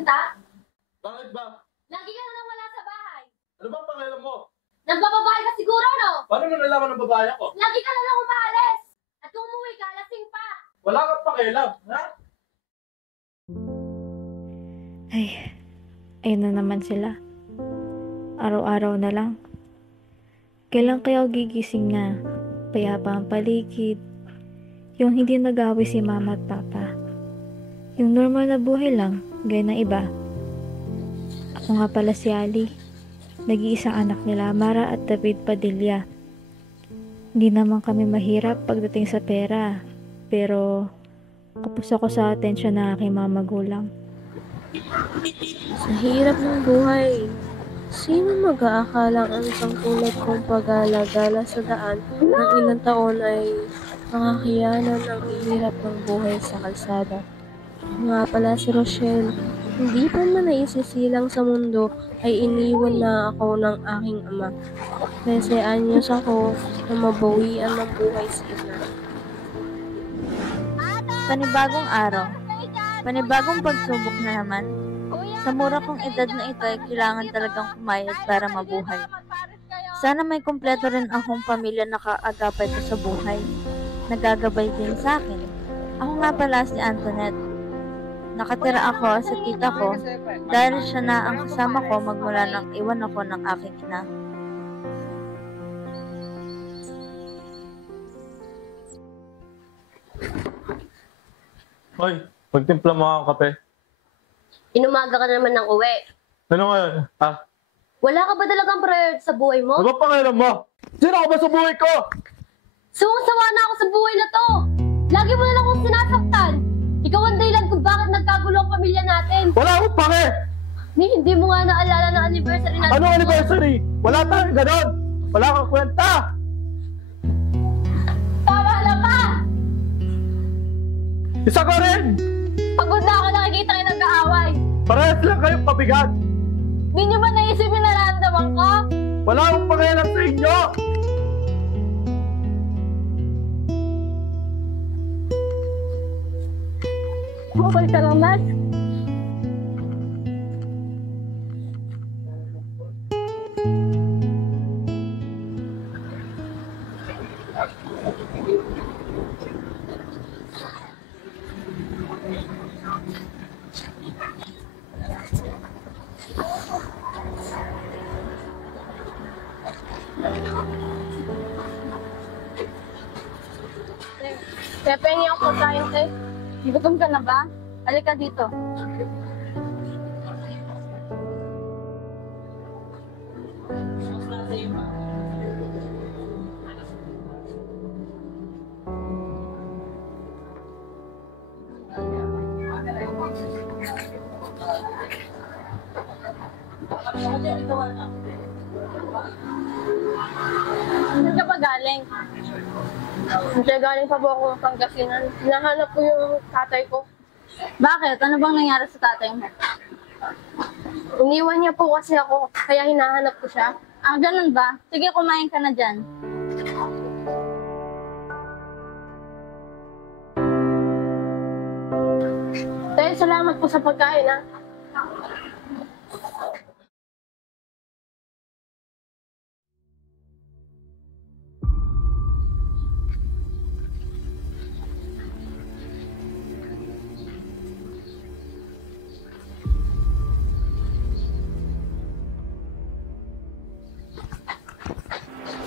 nagpunta? Bakit ba? Lagi ka na nang wala sa bahay. Ano bang pangalan mo? Nagbababae ka siguro, no? Paano mo nalaman ng babae ako? Lagi ka na lang umaalis. At kung umuwi ka, lasing pa. Wala kang pakialam, ha? Ay, ayun na naman sila. Araw-araw na lang. Kailan kaya gigising na payapa ang paligid? Yung hindi nag-away si mama at papa. Yung normal na buhay lang, gaya ng iba. Ako nga pala si Ali. Nag-iisang anak nila, Mara at David Padilla. Hindi naman kami mahirap pagdating sa pera. Pero kapos ako sa atensyon ng aking mga magulang. Sa hirap ng buhay, sino mag-aakalang ang isang tulad kong pag-alagala sa daan ng ilang taon ay makakiyanan ang hirap ng buhay sa kalsada? Nga pala si Rochelle, hindi pa man naisisilang sa mundo ay iniwan na ako ng aking ama. 13 anyos ako na mabawian ng buhay sa ina. Panibagong araw, panibagong pagsubok na naman. Sa mura kong edad na ito ay kailangan talagang kumayod para mabuhay. Sana may kumpleto rin akong pamilya na kaagapay ko sa buhay. Nagagabay din sa akin. Ako nga pala si Antoinette. Nakatira ako sa tita ko dahil siya na ang kasama ko magmula nang iwan ako ng aking ina. Hoy, pagtimpla mo ang kape. Inumaga ka naman ng uwi. Ano ngayon? Ha? Wala ka ba talagang priority sa buhay mo? Ano bang pangalan mo? Sino ka ba sa buhay ko? Suwang-sawa na ako sa buhay na to. Lagi mo na lang akong sinasaktan. Ikaw ang dahilan kung bakit nagkagulo ang pamilya natin. Wala akong pake! Hindi mo nga naalala ng anniversary natin. Anong anniversary? Wala tayong ganon! Wala kang kwenta! Tama na ka! Isa ka rin! Pagod na ako nakikita kayo nag-aaway. Parehas lang kayong pabigat! Hindi nyo ba naisip yung nararamdaman ko? Wala akong pakialam sa inyo! Okay ka lang, Matt? Pepe, niyo ako pagkain, te. Gutom ka na ba? Halika dito. Saan ka pa galing? Hindi, galing pa po ako ng Pangasinan. Hinahanap ko yung tatay ko. Bakit? Ano bang nangyari sa tatay mo? Iniwan niya po kasi ako, kaya hinahanap ko siya. Ah, ganun ba? Sige, kumain ka na dyan. Tayo, salamat po sa pagkain, ha.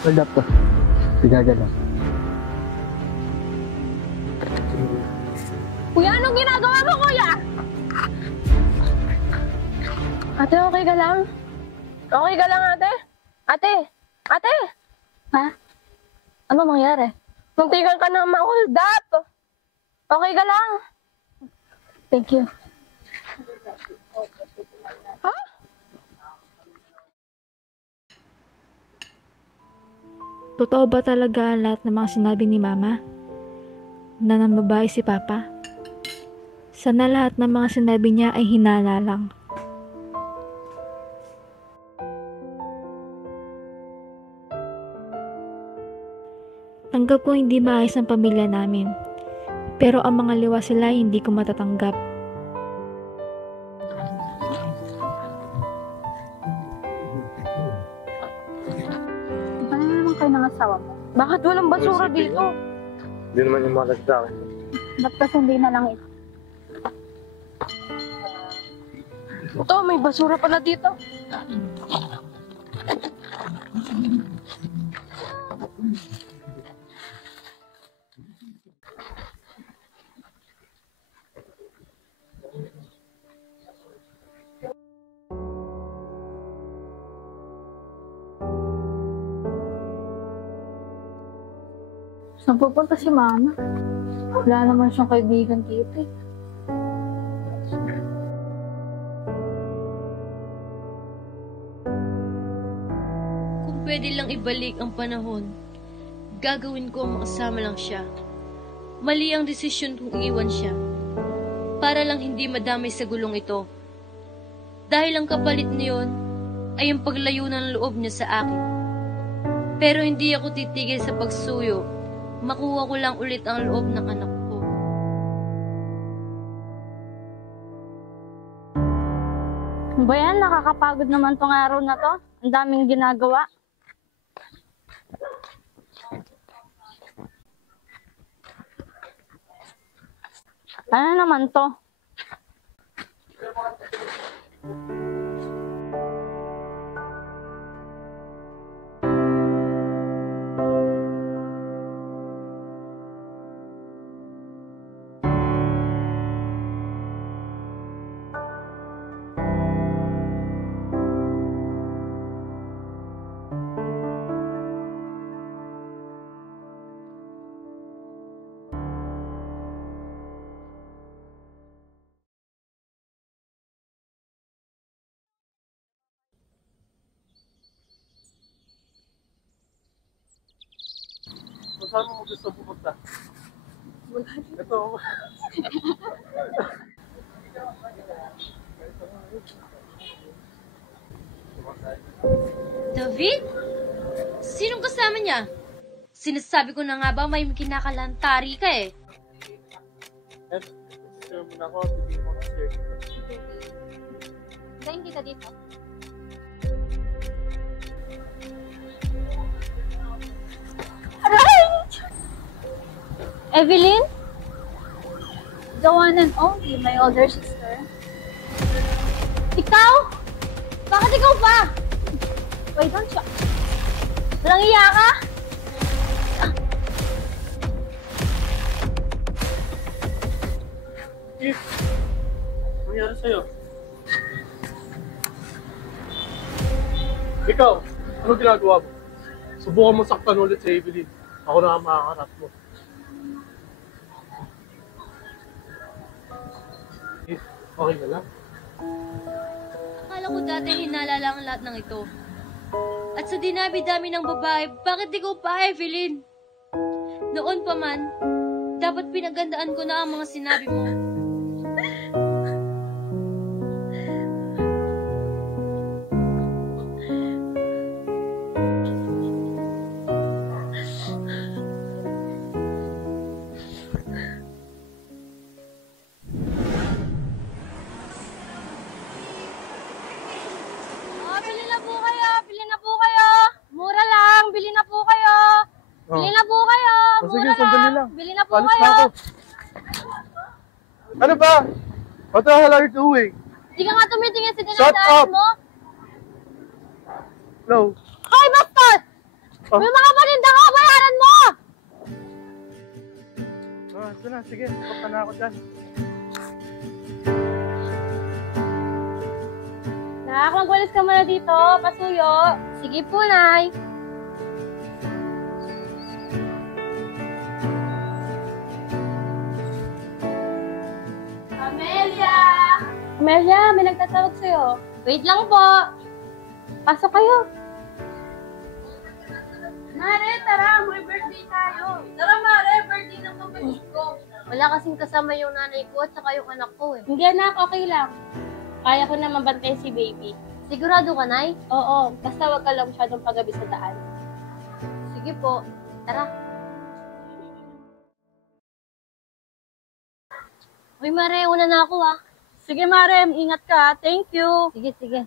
Hold up to. Tigaga lang. Kuya, anong ginagawa mo, kuya? Ate, okay ka lang? Okay ka lang, ate? Ate! Ate! Ha? Ano mangyari? Muntikan ka na ma-hold up. Okay ka lang? Thank you. Ha? Totoo ba talaga ang lahat ng mga sinabi ni Mama? Na nang babae si Papa? Sana lahat ng mga sinabi niya ay hinala lang. Tanggap ko hindi maayos ang pamilya namin. Pero ang mga liwa sila hindi ko matatanggap. basura dito. Hindi naman yung malag sa akin. Ba't kasi hindi na lang ito? Ito, may basura pala dito. Saan pupunta si Mama? Wala naman siyang kaibigan dito eh. Kung pwede lang ibalik ang panahon, gagawin ko ang makasama lang siya. Mali ang desisyon kung iwan siya. Para lang hindi madamay sa gulong ito. Dahil ang kapalit niyon ay ang paglayo ng loob niya sa akin. Pero hindi ako titigil sa pagsuyo. Makuha ko lang ulit ang loob ng anak ko. Ba yan? Nakakapagod naman tong araw na to. Ang daming ginagawa. Ano naman to? Saan mo gusto pumunta? Ito. David? Sinong kasama niya? Sinasabi ko na nga ba may kinakalantari ka eh. Sir, muna ako. Hindi mo na sir. Dahin kita dito. Evelyn? The one and only, my older sister. Ikaw? Bakit ikaw pa? Why don't you? Walang iya ka? Steve, ano nangyari sa'yo? Ikaw, ano ginagawa mo? Subukan mo saktan ulit si Evelyn. Ako na ang makakarap mo. Okay ka lang? Akala ko dati hinala lang ang lahat ng ito. At sa dinabi-dami ng babae, bakit ikaw pa, Evelyn? Noon pa man, dapat pinagandaan ko na ang mga sinabi mo. Bili na po kayo! Bili na po kayo! Mura lang! Bili na po kayo! Bili na po kayo! Sige, Mura sandali lang. Bili na po Alis kayo! na ako. Ano ba? What the hell are you doing? Hindi ka nga tumitingin sa Shut dinadaan up! mo! No. Hoy, bastos! Oh. May mga paninda ka! Bayaran mo! Ito na, sige. Punta na ako dyan. Nak, magwalis ka muna dito. Pasuyo. Sige po, Nay. Amelia! Amelia, may nagtatawag sa'yo. Wait lang po. Pasok kayo. Mare, tara. May birthday tayo. Tara, Mare. Birthday ng kapatid ko. Wala kasing kasama yung nanay ko at saka yung anak ko eh. Hindi anak, okay lang. Kaya ko na mabantay si baby. Sigurado ka, Nay? Oo, basta wag ka lang masyadong pagabi sa daan. Sige po. Tara. Uy, Mare, una na ako ah. Sige, Mare, ingat ka. Thank you. Sige, sige.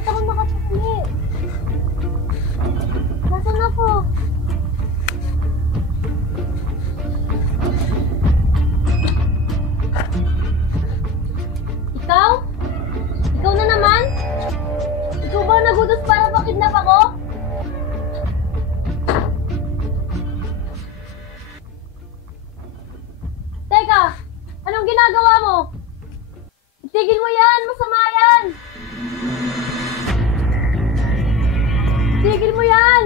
Ba't ako nakapakli? Nasaan ako? Ikaw? Ikaw na naman? Ikaw ba nagutos para makidnap ako? Teka! Anong ginagawa mo? Itigil mo yan! Masama yan! Itigil mo yan!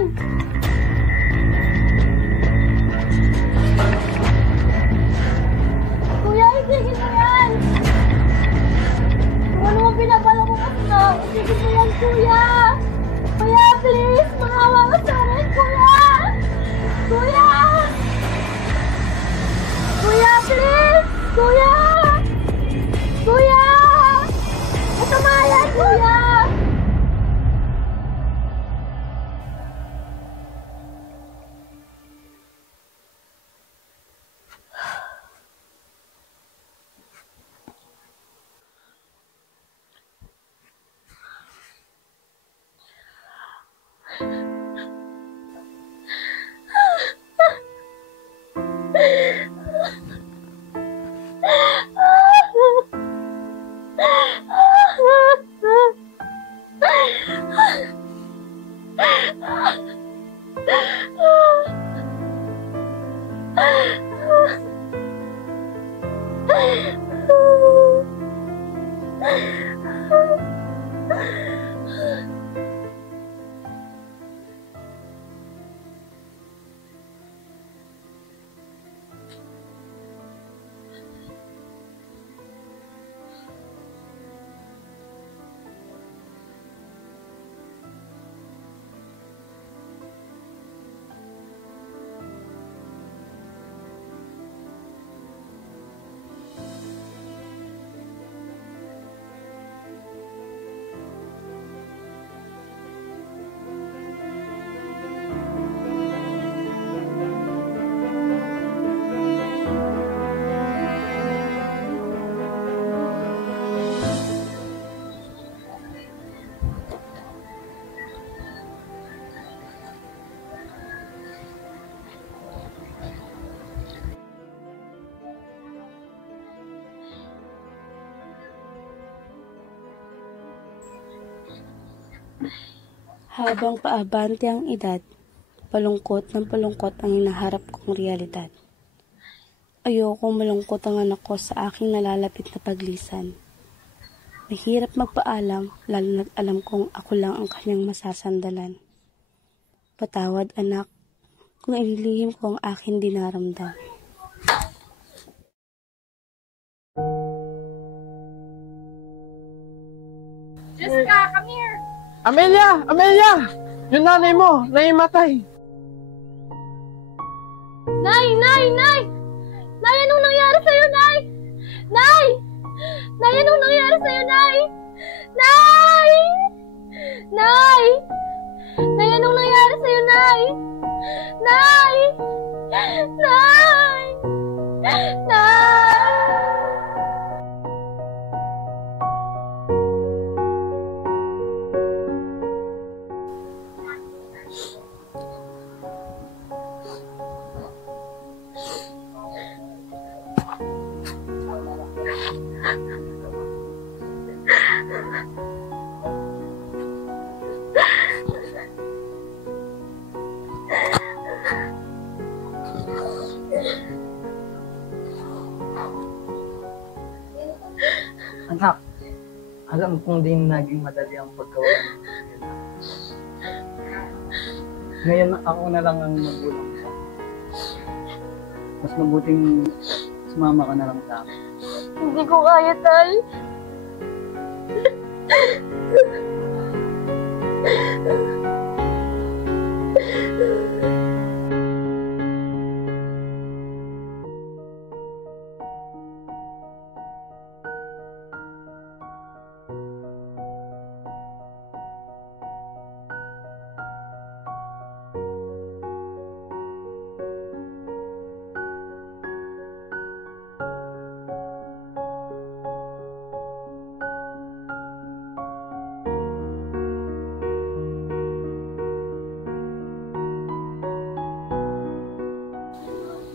Kuya, itigil mo yan! Kung ano mo pinabala mo kasi na, itigil mo yan, kuya! Kuya, please! Maawa ka sa akin, kuya! Kuya! Kuya, please! Kuya! Kuya! Masama yan, kuya! Habang paabante ang edad, palungkot ng palungkot ang hinaharap kong realidad. Ayokong malungkot ang anak ko sa aking nalalapit na paglisan. Mahirap magpaalam, lalo na't alam kong ako lang ang kanyang masasandalan. Patawad anak, kung ililihim ko ang aking dinaramdam. Jessica, come here! Amelia! Amelia! Yung nanay mo, naimatay. Nay! Nay! Nay! Nay, anong nangyari sa'yo, Nay? Nay! Nay, anong nangyari sa'yo, Nay? Nay! Nay! Nay, anong nangyari sa'yo, Nay? Nay! Nay! Nay! Anak, alam kong din naging madali ang paggawa ng mga. Ngayon ako na lang ang magulang mo. Mas mabuting sumama ka na lang sa akin. Hindi ko kaya, Tay.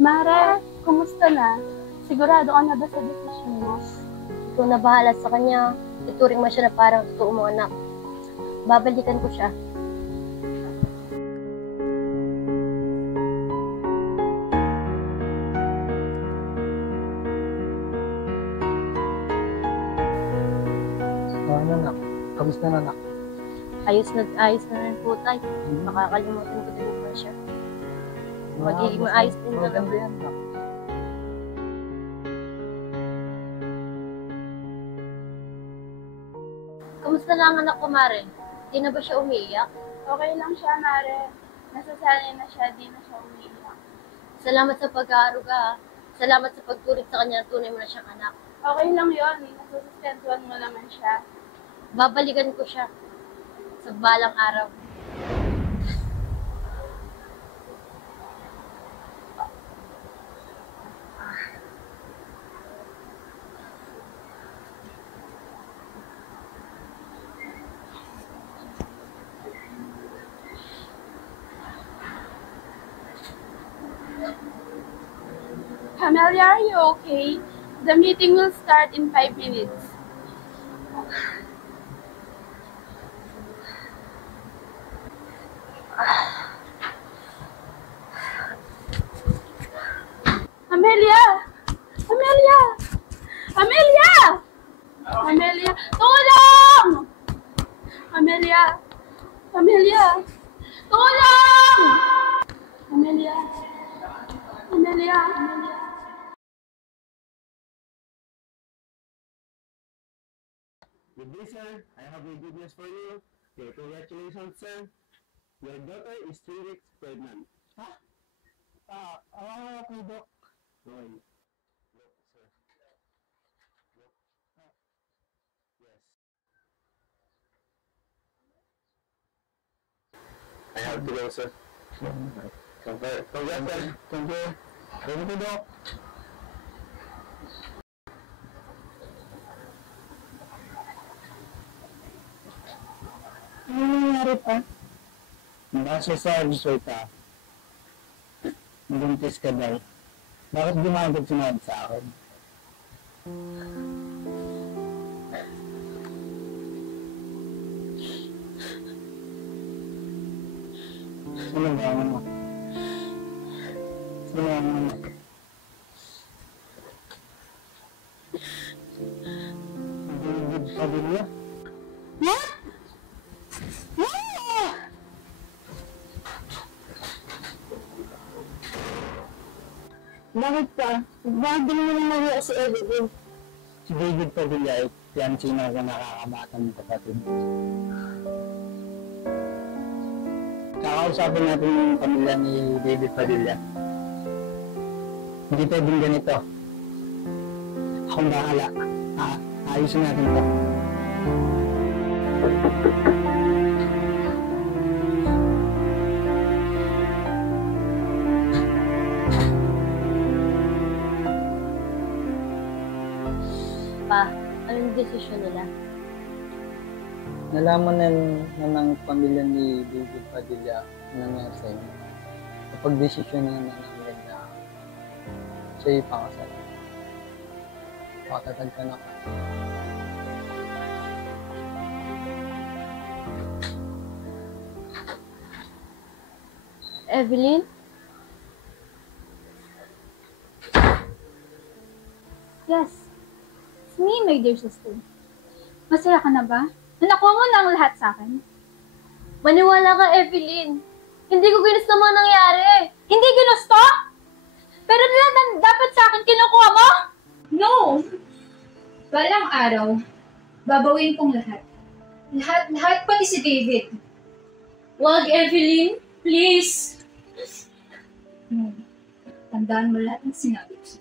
Mare, kumusta na? Sigurado ka na ba sa desisyon mo? Ikaw na bahala sa kanya. Ituring mo siya na parang totoo mong anak. Babalikan ko siya. Ano anak? Kamusta na anak? Ayos na rin po tayo. Makakalimutan ko din naman siya. Magiging maayos din na lang. Maganda yan anak. Kamusta na ang anak ko, Mare? Di na ba siya umiiyak? Okay lang siya, Mare. Nasasanay na siya, di na siya umiiyak. Salamat sa pag-aaruga, ha. Salamat sa pagturing sa kanya na tunay mo na siyang anak. Okay lang yun, nasusustentuhan mo naman siya. Babalikan ko siya sa balang araw. Amelia, are you okay? The meeting will start in 5 minutes. Amelia! Amelia! Amelia! Amelia! Tulong! Amelia! Amelia! Tulong! Amelia! Amelia! Amelia! Good day, sir. I have a good news for you. Congratulations, sir. Your daughter is 3 weeks pregnant. Okay, Dok. Okay. Look, sir. Look. Yes. I have to go, sir. Congrats, sir. Thank you. Thank you, Dok. Ano nangyari pa? Base sa resulta, buntis ka daw. Bakit di mo agad sinabi sa akin? Sino ba ang anak? Sino ang anak? David Padilla? What? Bakit pa? Bakit di mo naman nahiya si Evelyn? Si David Padilla ay fiancé na ako nakakabatang kapatid. Kakausapin natin yung pamilya ni David Padilla. Hindi pwedeng ganito. Akong bahala. Ayusin natin ito. Pa, anong desisyon nila? Nalaman na ng pamilya ni David Padilla na nangyari sa inyo. Napag-desisyon na namin na siya ipakasal. Pakatatag ka na ka. Evelyn? Yes. It's me, my dear sister. Masaya ka na ba? Nakuha mo na ang lahat sa akin. Maniwala ka, Evelyn. Hindi ko ginusto mga nangyari. Hindi ginusto? Pero dapat sa akin kinukuha mo? No! Balang araw, babawin kong lahat. Lahat pati si David. Wag, Evelyn. Please. Tandaan mo lahat ng sinabi ko sa'yo.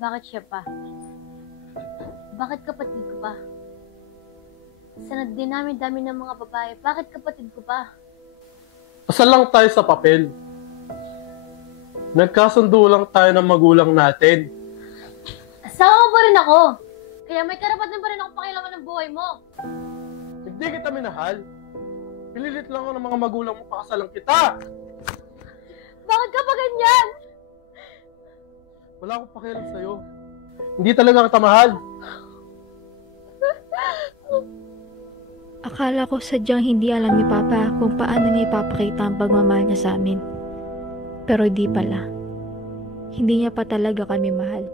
Bakit siya pa? Bakit kapatid ko pa? Sa dinami-dami ng mga babae, bakit kapatid ko pa? Kasal lang tayo sa papel. Nagkasundo lang tayo ng magulang natin. Asawa mo pa rin ako. Kaya may karapatan pa rin ako pakialaman ng buhay mo. Hindi kita minahal. Pinilit lang ako ng mga magulang mo, pakasalan kita. Bakit ka pa ganyan? Wala akong pakialam sa'yo. Hindi talaga kita mahal. Akala ko sadyang hindi alam ni Papa kung paano niya ipapakita ang pagmamahal niya sa amin. Pero di pala. Hindi niya pa talaga kami mahal.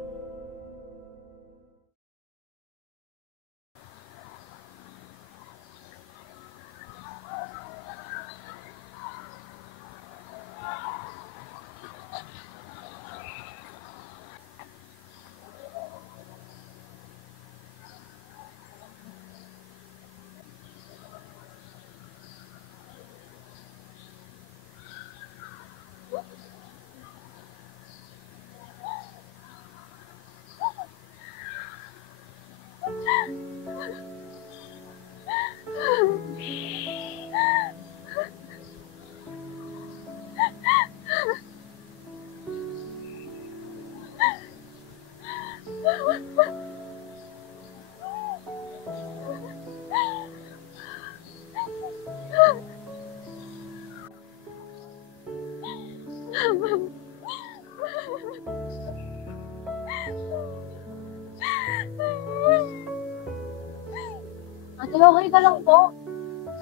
Ate, okay ka lang po.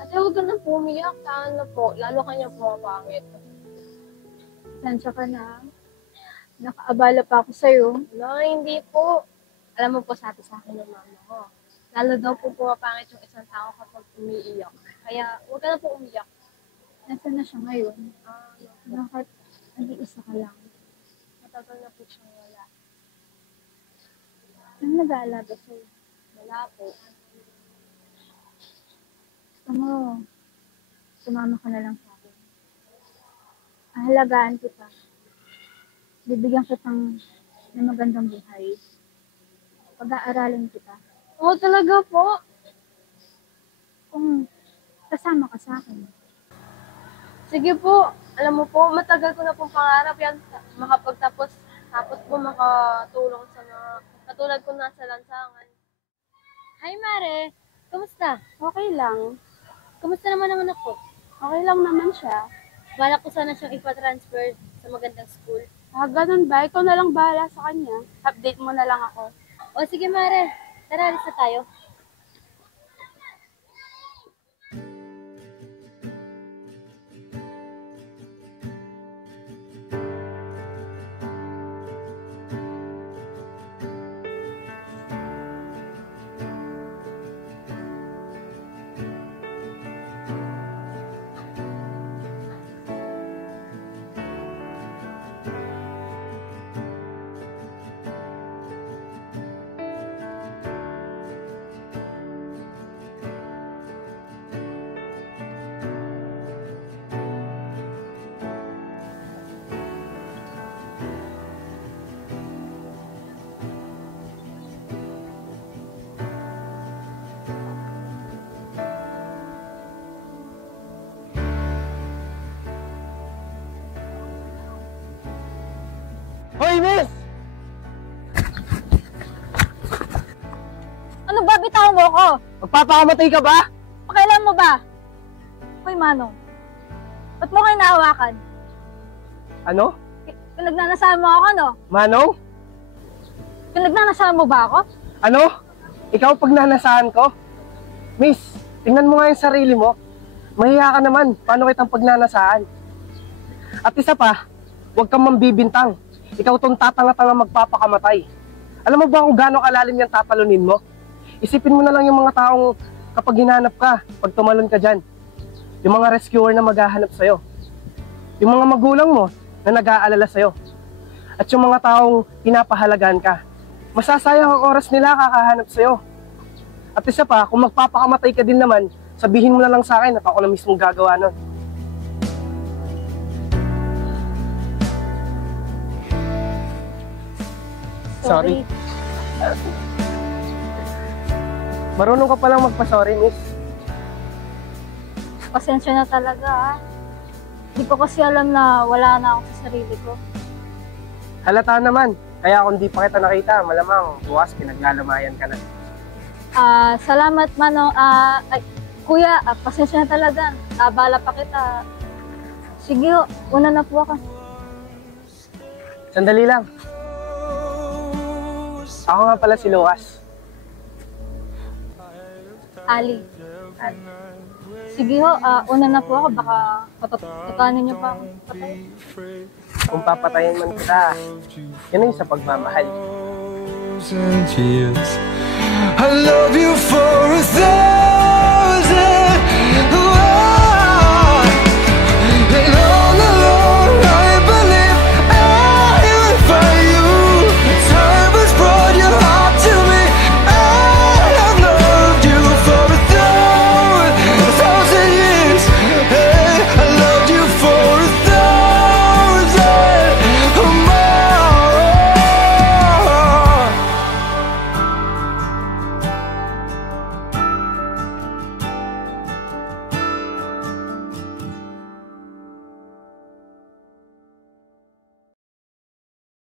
Ate, huwag ka na po umiyak. Saan na po? Lalo kanya pumapangit. Tansya ka na. Nakaabala pa ako sa'yo. No, hindi po. Alam mo po, sabi sa akin ng mama ko. Lalo daw po pumapangit yung isang tao kapag umiiyak. Kaya, huwag ka na po umiyak. Nasaan na siya ngayon? Bakit nag-iisa ka lang? Matagal na po siyang wala. Ano nag-aalaga sa'yo? Wala po. Gusto mo, sumama ka na lang sa akin. Ahalagaan kita. Bibigyan kitang ng magandang buhay. Pag-aaralin kita. Oo, talaga po. Kung kasama ka sa akin. Sige po. Alam mo po, matagal ko na pong pangarap yan. Makapagtapos, tapos po makatulong sa mga, katulad ko nasa lansangan. Hi, Mare. Kamusta? Okay lang. Kamusta naman ang anak ko? Okay lang naman siya. Balak ko sana siyang ipa-transfer sa magandang school. Ganun ba? Ikaw na lang bahala sa kanya. Update mo na lang ako. O sige, Mare. Tara, alis na tayo. Hoy, miss! Ano ba? Bitaw mo ko? Magpapakamatay ka ba? Pakailan mo ba? Hoy, Manong. Ba't mo kayo nahawakan? Ano? Pinagnanasaan mo ako, no? Manong? Pinagnanasaan mo ba ako? Ano? Ikaw pagnanasaan ko? Miss, tingnan mo nga yung sarili mo. Mahiya ka naman. Paano kitang pagnanasaan? At isa pa, huwag kang mambibintang. Ikaw tong tatanga-tanga magpapakamatay. Alam mo ba kung gaano kalalim yung tatalunin mo? Isipin mo na lang yung mga taong kapag hinanap ka, pag tumalon ka dyan. Yung mga rescuer na maghahanap sa'yo. Yung mga magulang mo na nag-aalala sa'yo. At yung mga taong pinapahalagaan ka. Masasayang ang oras nila kakahanap sa'yo. At isa pa, kung magpapakamatay ka din naman, sabihin mo na lang sa akin at ako na mismo gagawa nun. Sorry. Marunong ka palang magpa-sorry, miss. Pasensya na talaga, ah. Hindi ko kasi alam na wala na ako sa sarili ko. Halata naman. Kaya kung di pa kita nakita, malamang bukas pinaglalamayan ka na. Salamat, Manong. Kuya, pasensya na talaga. Bala pa kita. Sige, una na po ako. Sandali lang. Ako nga pala si Lucas. Ali. Sige ho, una na po ako. Baka patatanin niyo pa ako. Patay. Kung papatayin man kita, yun ay sa pagmamahal. I love you for 1,000